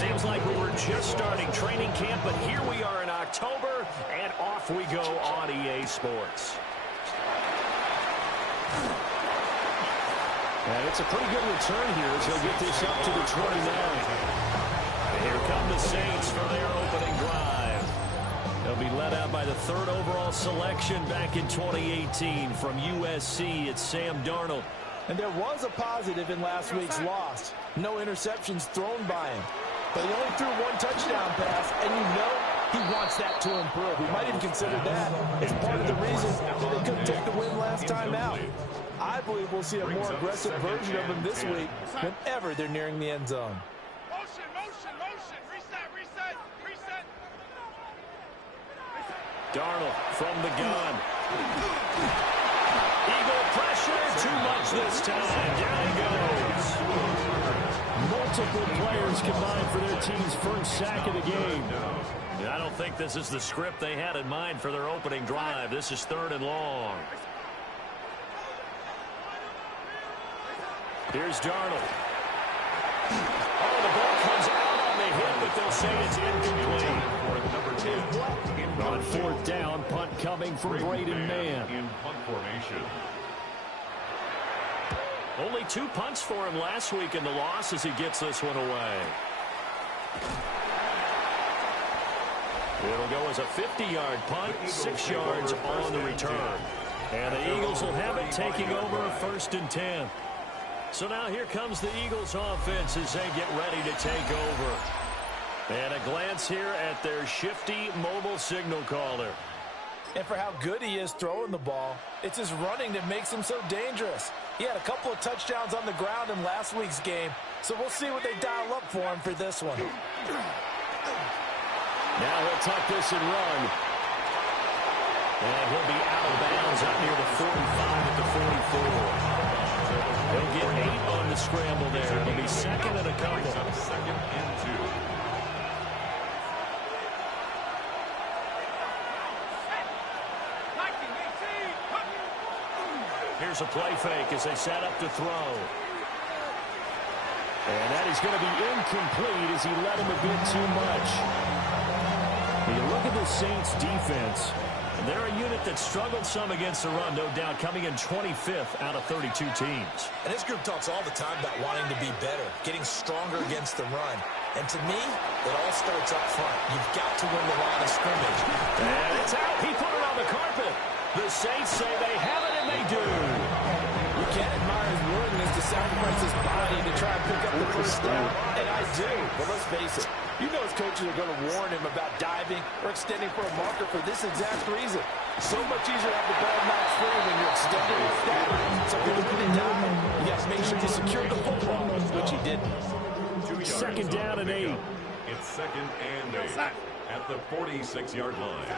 Seems like we were just starting training camp, but here we are in October, and off we go on EA Sports. And it's a pretty good return here as he'll get this up to the 29. And here come the Saints for their opening drive. They'll be led out by the 3rd overall selection back in 2018 from USC. It's Sam Darnold. And there was a positive in last week's loss. No interceptions thrown by him. But he only threw 1 touchdown pass, and you know he wants that to improve. We might even consider that as part of the reason that they couldn't take the win last time out. I believe we'll see a more aggressive version of him this week whenever they're nearing the end zone. Motion, motion, motion. Reset, reset, reset. Darnold from the gun. Eagle pressure, too much this time. Down he goes. Multiple players combined for their team's first sack of the game. I don't think this is the script they had in mind for their opening drive. This is 3rd and long. Here's Darnold. Oh, the ball comes out on the hit, but they'll say it's incomplete. On 4th down, punt coming from Braden Mann. In punt formation. Only 2 punts for him last week in the loss as he gets this one away. It'll go as a 50-yard punt, 6 yards on the return. And the Eagles will have it taking over 1st and 10. So now here comes the Eagles offense as they get ready to take over. And a glance here at their shifty mobile signal caller. And for how good he is throwing the ball, it's his running that makes him so dangerous. He had a couple of touchdowns on the ground in last week's game, so we'll see what they dial up for him for this one. Now he'll tuck this and run. And he'll be out of bounds out near the 45 at the 44. He'll get 8 on the scramble there. It'll be 2nd and a couple. 2nd and 2. Here's a play fake as they set up to throw. And that is going to be incomplete as he let him a bit too much. When you look at the Saints defense, they're a unit that struggled some against the run, no doubt, coming in 25th out of 32 teams. And this group talks all the time about wanting to be better, getting stronger against the run. And to me, it all starts up front. You've got to win the line of scrimmage. And it's out. He put it on the carpet. The Saints say they have it, and they do. You can't admire his willingness to sacrifice his body to try and pick up the first down. And I do. But let's face it. You know his coaches are going to warn him about diving or extending for a marker for this exact reason. So much easier to have the ball knocked free when you're extending like that. So if you're going to dive, you got to make sure you secure the football, which he didn't. 2nd down and 8. It's 2nd and 8 at the 46-yard line.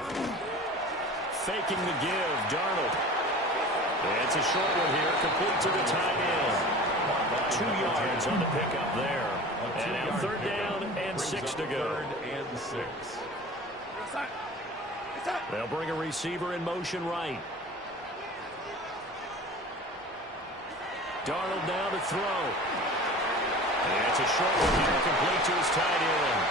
Faking the give, Darnold. It's a short one here, complete to the tight end. 2 yards on the pickup there. And now 3rd down and 6 to go. 3rd and 6. They'll bring a receiver in motion right. Darnold now to throw. And it's a short one here, complete to his tight end.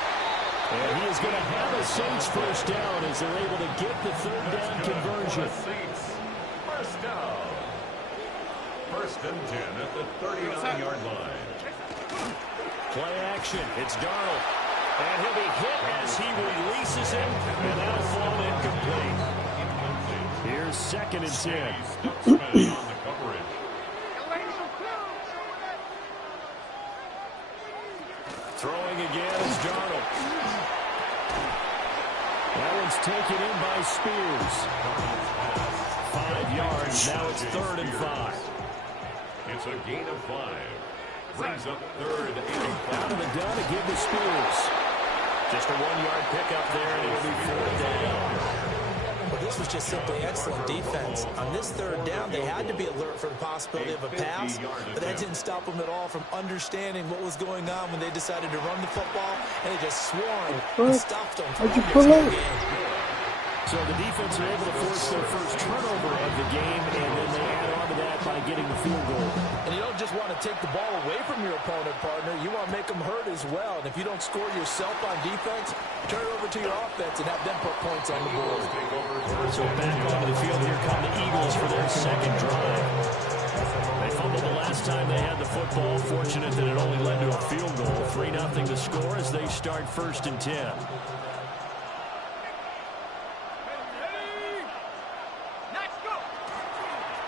And he is going to have a Saints first down as they're able to get the 3rd down conversion. First down. 1st and 10 at the 39-yard line. Play action. It's Darnold. And he'll be hit as he releases him. And that'll fall incomplete. Here's 2nd and 10. On the coverage. Throwing again is Darnold. That one's taken in by Spears. 5 yards. Now it's 3rd and 5. It's a gain of 5. Brings up 3rd and 5. Out of the gun to give to Spears. Just a 1-yard pickup there, and it'll be 4th down. Well, this was just simply excellent defense. On this 3rd down, they had to be alert for the possibility of a pass, but that didn't stop them at all from understanding what was going on when they decided to run the football, and they just swarmed and stopped them from the game. So the defense are able to force their first turnover of the game, and then they add on to that by getting the field goal. And you don't just want to take the ball away from your opponent, partner. You want to make them hurt as well. And if you don't score yourself on defense, turn it over to your offense and have them put points on the board. So back onto the field, here come the Eagles for their second drive. They fumbled the last time they had the football. Fortunate that it only led to a field goal. 3-0 the score as they start 1st and 10.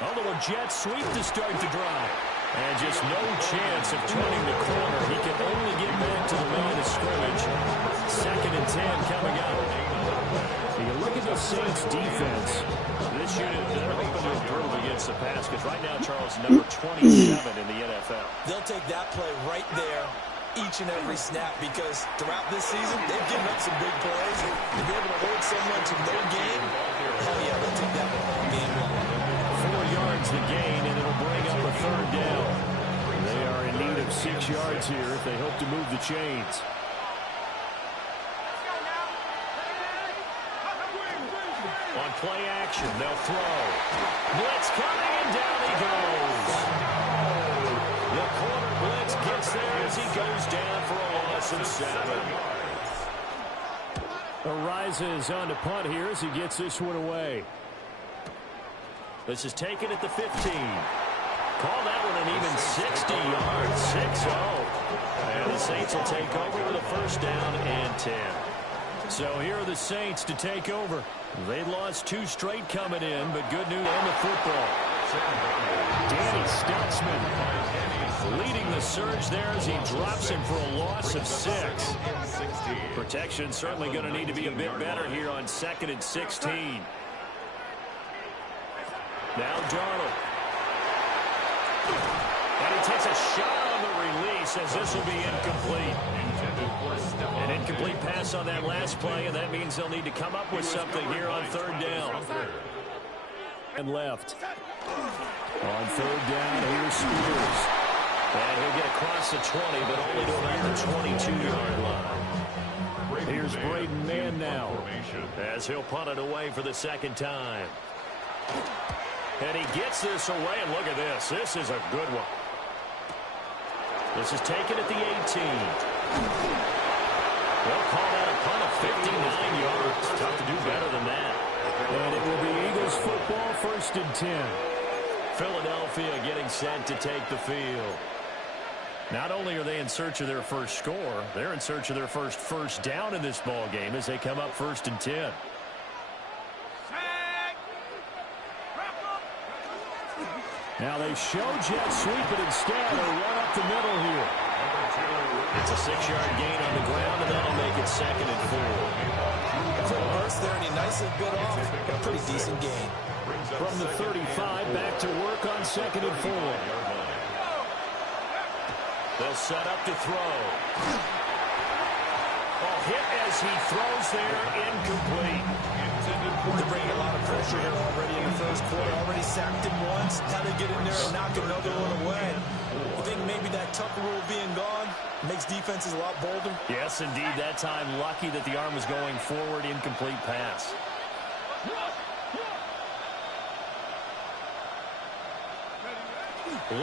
A little jet sweep to start the drive. And just no chance of turning the corner. He can only get back to the line of scrimmage. 2nd and 10 coming up. You look at the Saints defense. This unit, they're hoping to improve against the pass because right now, Charles, number 27 in the NFL. They'll take that play right there each and every snap because throughout this season, they've given up some big plays. To be able to hold someone to no gain, hell yeah, they'll take that game long. 4 yards the gain, and it'll bring up a 3rd down. They are in need of 6 yards here if they hope to move the chains. On play action, they'll throw. Blitz coming, and down he goes. The corner blitz gets there as he goes down for a loss of 7. Arises on to punt here as he gets this one away. This is taken at the 15. Call that one an even 60 yards, 6-0. And the Saints will take over with a 1st down and 10. So here are the Saints to take over. They lost 2 straight coming in, but good news on the football. Danny Stutzman leading the surge there as he drops him for a loss of 6. Protection certainly going to need to be a bit better here on 2nd and 16. Now Darnold. And he takes a shot on the release as this will be incomplete. An incomplete pass on that last play, and that means they'll need to come up with something here on 3rd down. And left. On 3rd down, here's Spears. And he'll get across the 20, but only to about the 22-yard line. Here's Braden Mann now, as he'll punt it away for the 2nd time. And he gets this away, and look at this. This is a good one. This is taken at the 18. They'll call that a punt of 59 yards. Tough to do better than that. And it will be Eagles football, 1st and 10. Philadelphia getting set to take the field. Not only are they in search of their first score, they're in search of their first down in this ball game as they come up 1st and 10. Now they show jet sweep, but instead they run up the middle here. It's a 6-yard gain on the ground, and that'll make it 2nd and 4. For Hurst there, and he nicely bit off a pretty decent gain. From the 35, back to work on 2nd and 4. They'll set up to throw. Hit as he throws there, incomplete. They're bringing a lot of pressure here already in the 1st quarter. Already sacked him once. How they get in there and knock another one away. I think maybe that Tucker rule being gone makes defenses a lot bolder. Yes, indeed. That time, lucky that the arm was going forward, incomplete pass.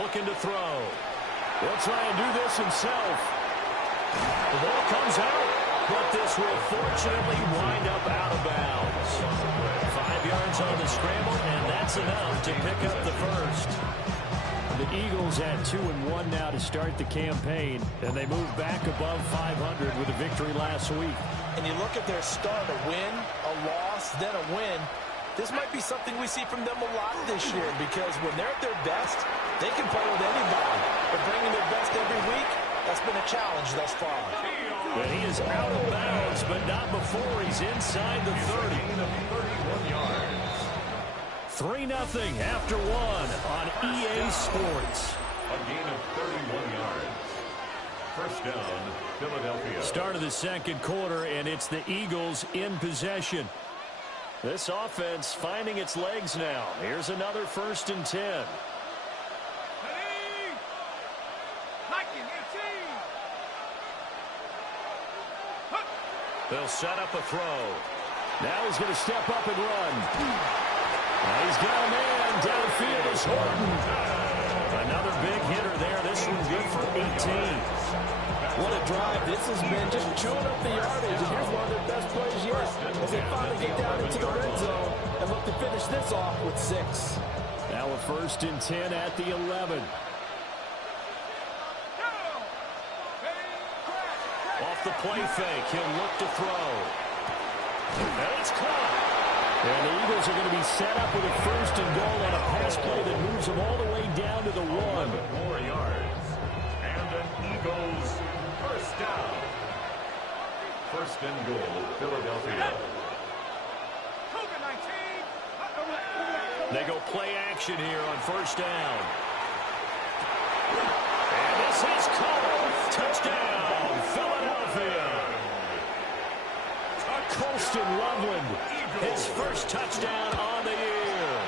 Looking to throw. He'll try and do this himself. The ball comes out, but this will fortunately wind up out of bounds. 5 yards on the scramble, and that's enough to pick up the 1st. The Eagles at 2-1 now to start the campaign, and they move back above 500 with a victory last week. And you look at their start, a win, a loss, then a win. This might be something we see from them a lot this year because when they're at their best, they can play with anybody. But bringing their best every week, that's been a challenge thus far. And he is out of bounds, but not before he's inside the 30. 3-0 after 1 on EA Sports. A gain of 31 yards. 1st down, Philadelphia. Start of the 2nd quarter, and it's the Eagles in possession. This offense finding its legs now. Here's another 1st and 10. They'll set up a throw. Now he's going to step up and run. He's got a man. Downfield is Horton. Another big hitter there. This one good for 18. What a drive. This has been just chewing up the yardage. And here's one of their best plays yet as they finally get down into the red zone and look to finish this off with 6. Now a 1st and 10 at the 11. Off the play fake, he'll look to throw. And it's caught. And the Eagles are going to be set up with a 1st and goal on a pass play that moves them all the way down to the 1. 4 yards. And an Eagles 1st down. 1st and goal, Philadelphia. They go play action here on 1st down. And this is caught. Touchdown, Philadelphia. Colston Loveland, his 1st touchdown on the year.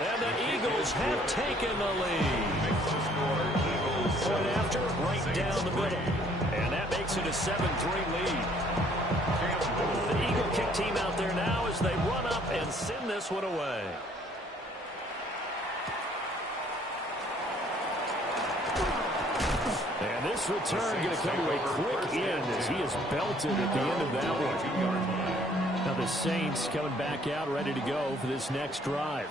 And the Eagles have taken the lead. Point after, right down the middle. And that makes it a 7-3 lead. The Eagle kick team out there now as they run up and send this one away. And this return going to come to a quick end as he is belted at the end of that one. Now the Saints coming back out ready to go for this next drive.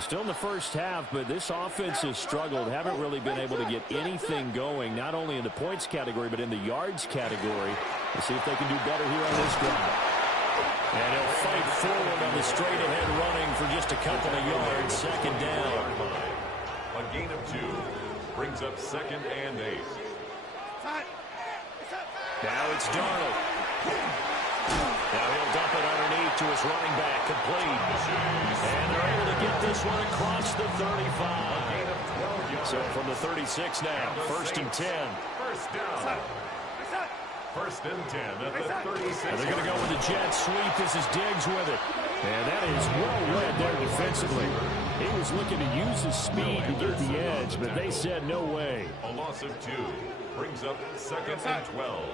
Still in the first half, but this offense has struggled. Haven't really been able to get anything going, not only in the points category, but in the yards category. We'll see if they can do better here on this drive. And he'll fight forward on the straight-ahead running for just a couple of yards. 2nd down. A gain of 2. Brings up 2nd and 8. Now it's Darnold. Now he'll dump it underneath to his running back, complete. And they're able to get this one across the 35. So from the 36 now, 1st and 10. 1st down. 1st and 10 at the 36. And they're going to go with the jet sweep. This is Diggs with it. And that is well read there defensively. He was looking to use his speed to get the edge, but they said no way. A loss of 2 brings up 2nd and 12.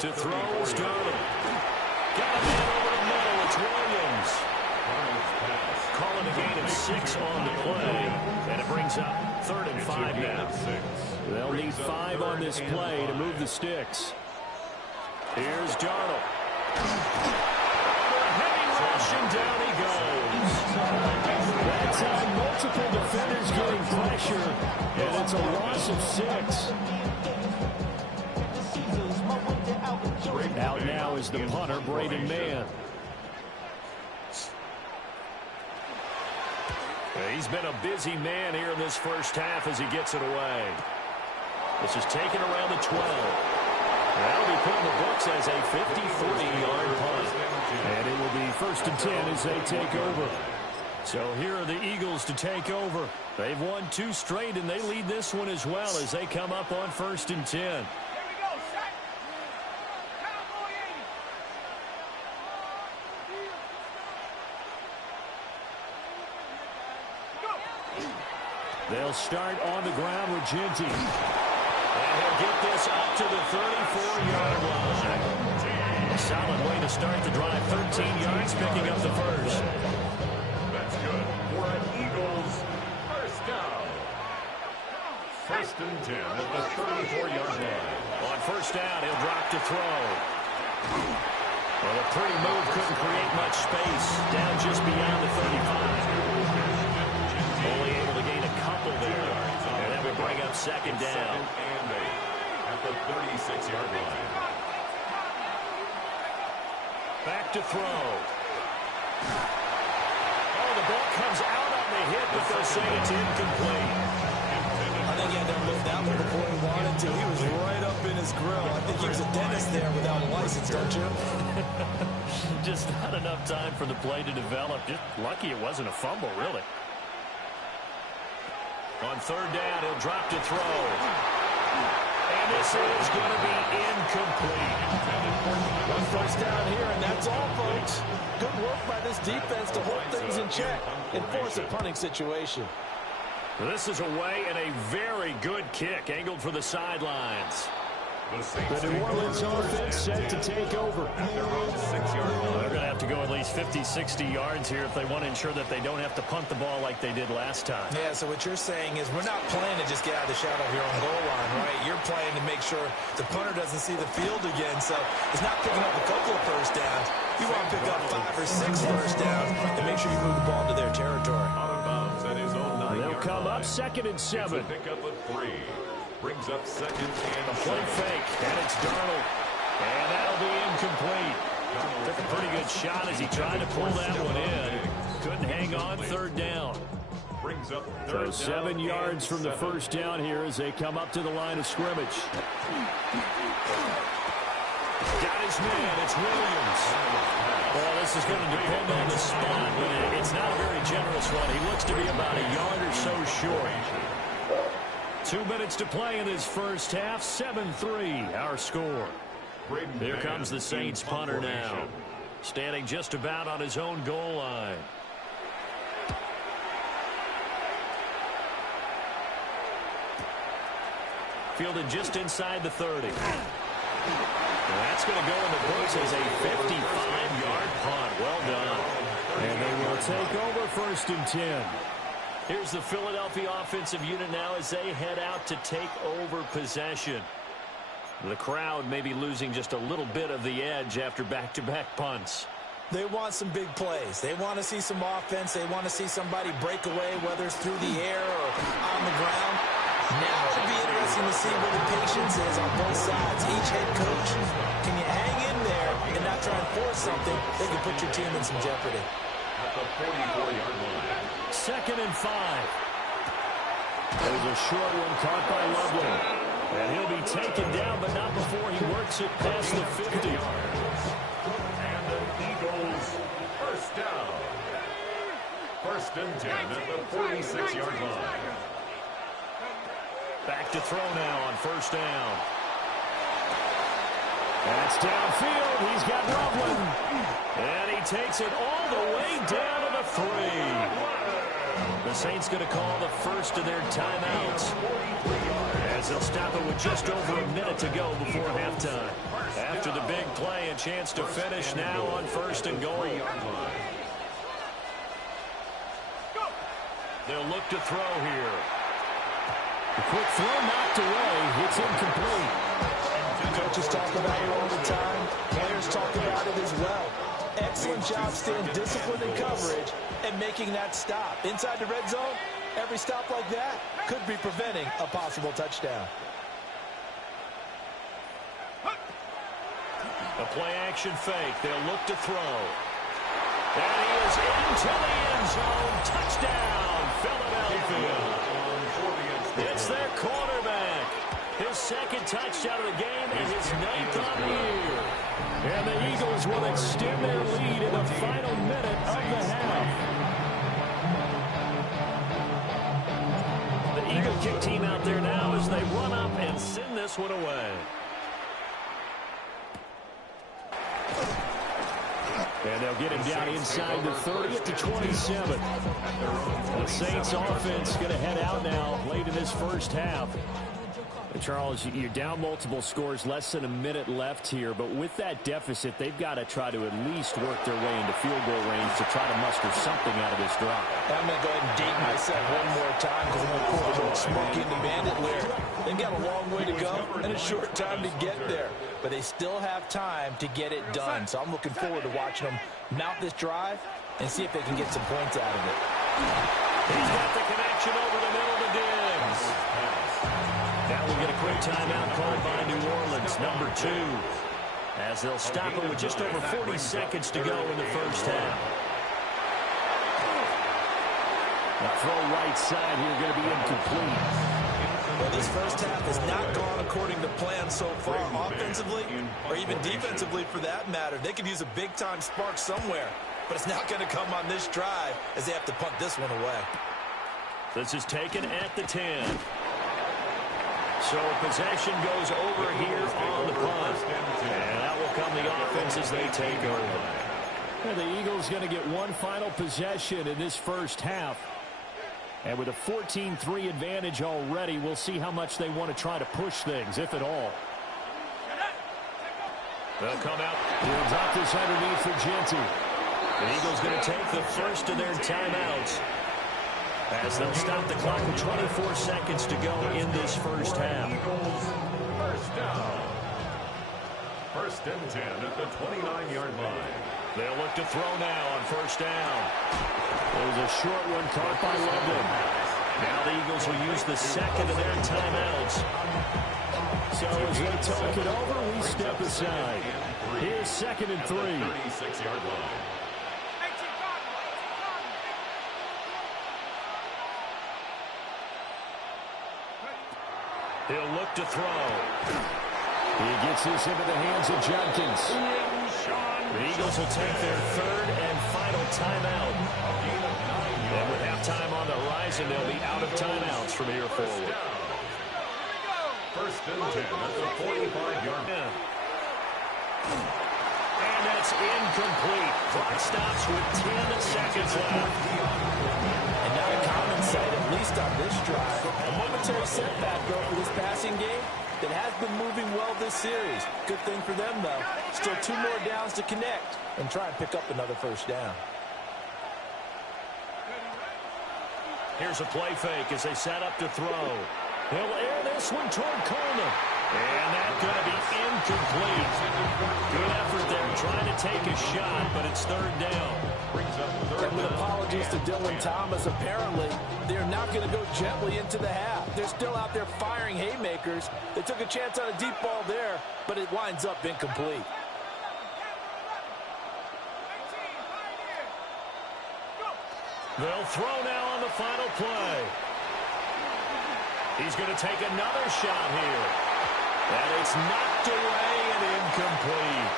To throw is Darnold. Got a man over the middle. It's Williams. Calling a gain of 6 on the play. And it brings up 3rd and 5 now. They'll need 5 on this play to move the sticks. Here's Darnold. Heavy rush, and down he goes. That time, multiple defenders getting pressure, and it's a loss of 6. Out now is the punter, Braden Mann. He's been a busy man here in this first half as he gets it away. This is taken around the 12. That'll be put in the books as a 53-yard punt. And it will be 1st and 10 as they take over. So here are the Eagles to take over. They've won 2 straight, and they lead this one as well as they come up on 1st and 10. They'll start on the ground with Ginty. And he'll get this up to the 34-yard line. A solid way to start the drive. 13 yards, picking up the 1st. That's good for an Eagles 1st down. 1st and 10 at the 34-yard line. On 1st down, he'll drop to throw. Well, a pretty move couldn't create much space. Down just beyond the 35. Only able to gain a couple there. And that would bring up 2nd down. 2nd and 8 at the 36-yard line. Back to throw. Oh, the ball comes out on the hit, but they'll say it's incomplete. I think he had that moved out before he wanted to. He was right up in his grill. I think he was a dentist there without a license, don't you? Just not enough time for the play to develop. Just lucky it wasn't a fumble, really. On 3rd down, he'll drop to throw. And this is going to be incomplete. 1 first down here, and that's all, folks. Good work by this defense to hold things in check and force a punting situation. This is away and a very good kick angled for the sidelines. The New Orleans offense set to take over. They're on 6-yard line. They're going to have to go at least 50, 60 yards here if they want to ensure that they don't have to punt the ball like they did last time. Yeah, so what you're saying is we're not playing to just get out of the shadow here on goal line, right? You're playing to make sure the punter doesn't see the field again. So it's not picking up a couple of first downs. You want to pick up 5 or 6 first downs and make sure you move the ball to their territory. Out of bounds at his own 9-yard line. They'll come up 2nd and 7. Pick up a 3. Brings up 2nd and Play 7. fake, and it's Darnold. And that'll be incomplete. Took a pretty good shot as he tried to pull that one in. Couldn't hang on, 3rd down. Brings up So 7 yards from the first down here as they come up to the line of scrimmage. Got his man, it's Williams. Well, this is going to depend on the spot, but it's not a very generous one. He looks to be about a yard or so short. 2 minutes to play in this first half. 7-3, our score. Here comes the Saints punter now. Standing just about on his own goal line. Fielded just inside the 30. And that's going to go in the books as a 55-yard punt. Well done. And they will take over 1st and 10. Here's the Philadelphia offensive unit now as they head out to take over possession. The crowd may be losing just a little bit of the edge after back-to-back punts. They want some big plays. They want to see some offense. They want to see somebody break away, whether it's through the air or on the ground. Now it'll be interesting to see where the patience is on both sides. Each head coach, can you hang in there and not try and force something that can put your team in some jeopardy? At the 44-yard line. 2nd and 5. There's a short one caught by Loveland. And he'll be taken down, but not before he works it past the 50. And the Eagles first down. 1st and 10 at the 46-yard line. Back to throw now on 1st down. That's downfield. He's got Loveland. And he takes it all the way down to the 3. The Saints going to call the first of their timeouts, as they'll stop it with just over a minute to go before halftime. After the big play, a chance to finish now on 1st and goal. They'll look to throw here. The quick throw knocked away. It's incomplete. Coaches talk about it all the time. Players talk about it as well. Excellent job staying disciplined in coverage and making that stop. Inside the red zone, every stop like that could be preventing a possible touchdown. A play-action fake. They'll look to throw. And he is into the end zone. Touchdown, Philadelphia. It's their quarterback. His 2nd touchdown of the game and his 9th on the year. And the Eagles will extend their lead in the final minute of the half. The Eagle kick team out there now as they run up and send this one away. And they'll get him down inside the 30 at the 27. The Saints offense going to head out now late in this first half. And Charles, you're down multiple scores, less than a minute left here. But with that deficit, they've got to try to at least work their way into field goal range to try to muster something out of this drive. I'm going to go ahead and date myself one more time because I'm going to pull a little smoky in the bandit lyric. They've got a long way to go and a short time to get there. But they still have time to get it done. So I'm looking forward to watching them mount this drive and see if they can get some points out of it. He's got the connection over the middle to Diggs. Now we'll get a quick timeout called by New Orleans, number 2. As they'll stop it with just over 40 seconds to go in the first half. The throw right side here going to be incomplete. Well, this first half has not gone according to plan so far, offensively or even defensively for that matter. They could use a big-time spark somewhere, but it's not going to come on this drive as they have to punt this one away. This is taken at the 10. So possession goes over here on the punt. And that will come the offense as they take over. And the Eagles going to get one final possession in this first half. And with a 14-3 advantage already, we'll see how much they want to try to push things, if at all. They'll come out. He'll drop this underneath for Genty. The Eagles going to take the first of their timeouts as they'll stop the clock with 24 seconds to go in this first half. Eagles, first down. First and 10 at the 29-yard line. They'll look to throw now on first down. There's a short one caught by London. Now the Eagles will use the second of their timeouts. So as they talk it over, we step aside. Here's second and 3. 36-yard line. He'll look to throw. He gets this into the hands of Jenkins. The Eagles will take their third and final timeout. And with halftime on the horizon, they'll be out of timeouts from here forward. First and 10 at the 45-yard line. And that's incomplete. Clock stops with 10 seconds left. And not a common sight, at least on this drive. A momentary setback, though, for this passing game that has been moving well this series. Good thing for them, though. Still 2 more downs to connect and try and pick up another first down. Here's a play fake as they set up to throw. He'll air this one toward Coleman. And that's going to be incomplete. Good effort there trying to take a shot, but it's third down. And with apologies to Dylan Thomas, apparently they're not going to go gently into the half. They're still out there firing haymakers. They took a chance on a deep ball there, but it winds up incomplete. They'll throw now on the final play. He's going to take another shot here. And it's knocked away and incomplete.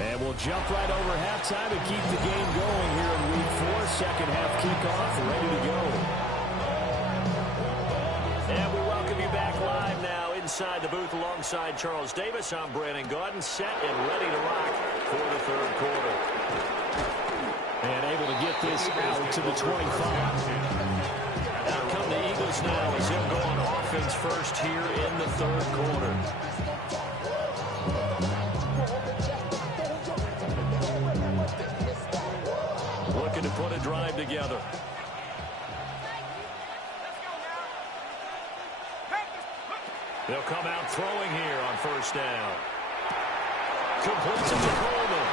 And we'll jump right over halftime and keep the game going here in Week 4. Second half kickoff, ready to go. And we welcome you back live now inside the booth alongside Charles Davis. I'm Brandon Gaudin, set and ready to rock for the third quarter. And able to get this out to the 25. Out come the Eagles now as they'll go on offense first here in the third quarter. Looking to put a drive together. They'll come out throwing here on first down. Completes it to Coleman.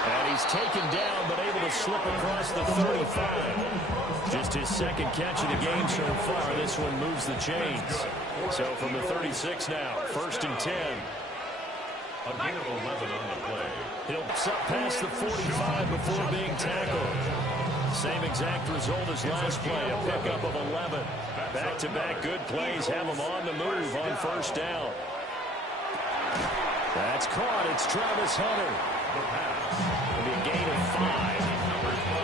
And he's taken down, but able to slip across the 35. Just his second catch of the game so far. This one moves the chains. So from the 36 now, first and 10. A gain of 11 on the play. He'll up past the 45 before being tackled. Same exact result as last play, a pickup of 11. Back-to-back good plays have him on the move on first down. That's caught. It's Travis Hunter. It'll be a gain of 5.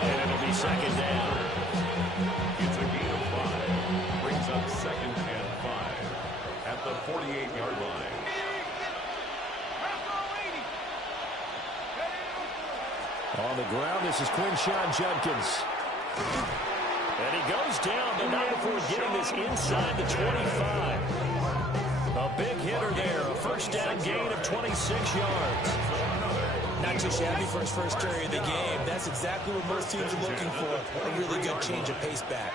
And it'll be second down. It's a gain of 5. Brings up second and 5 at the 48-yard line. On the ground, this is Quinshawn Judkins. And he goes down, but not before getting this inside the 25. A big hitter there, a first down gain of 26 yards. Not too shabby for his first carry of the game. That's exactly what most teams are looking for, a really good change of pace back.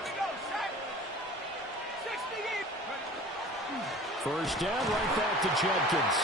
First down, right back to Judkins.